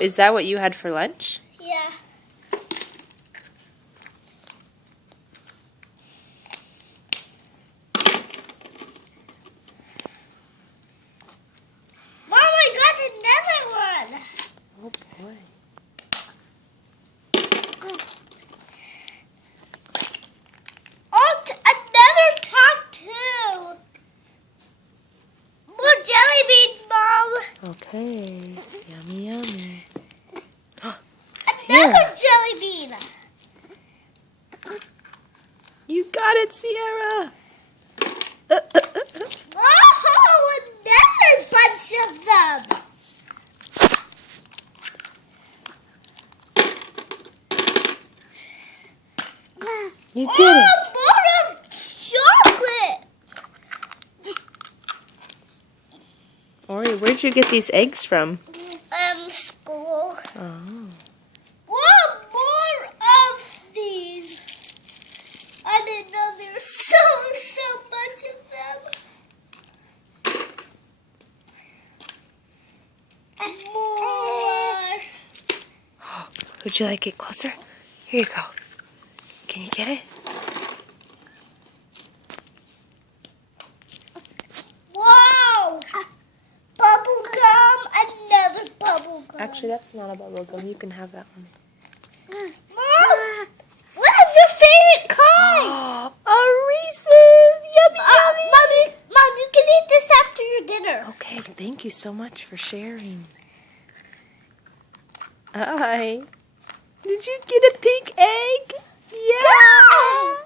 Is that what you had for lunch? Yeah. Mom, I got another one. Oh boy. Oh, another tattoo. More jelly beans, Mom. Okay. Yummy, yummy. Another Sierra, jelly bean. you got it, Sierra. Oh, another bunch of them. You did it. More of chocolate. Ori, where'd you get these eggs from? School. Oh. One more of these. I didn't know there was so much of them. And more. Would you like it closer? Here you go. Can you get it? Wow. Bubble gum. Another bubble gum. Actually, that's not a bubble gum. You can have that one. Mom, what is your favorite kind? Oh, a Reese's! Yummy, yummy! Mom, you can eat this after your dinner. Okay, thank you so much for sharing. Hi. Did you get a pink egg? Yeah!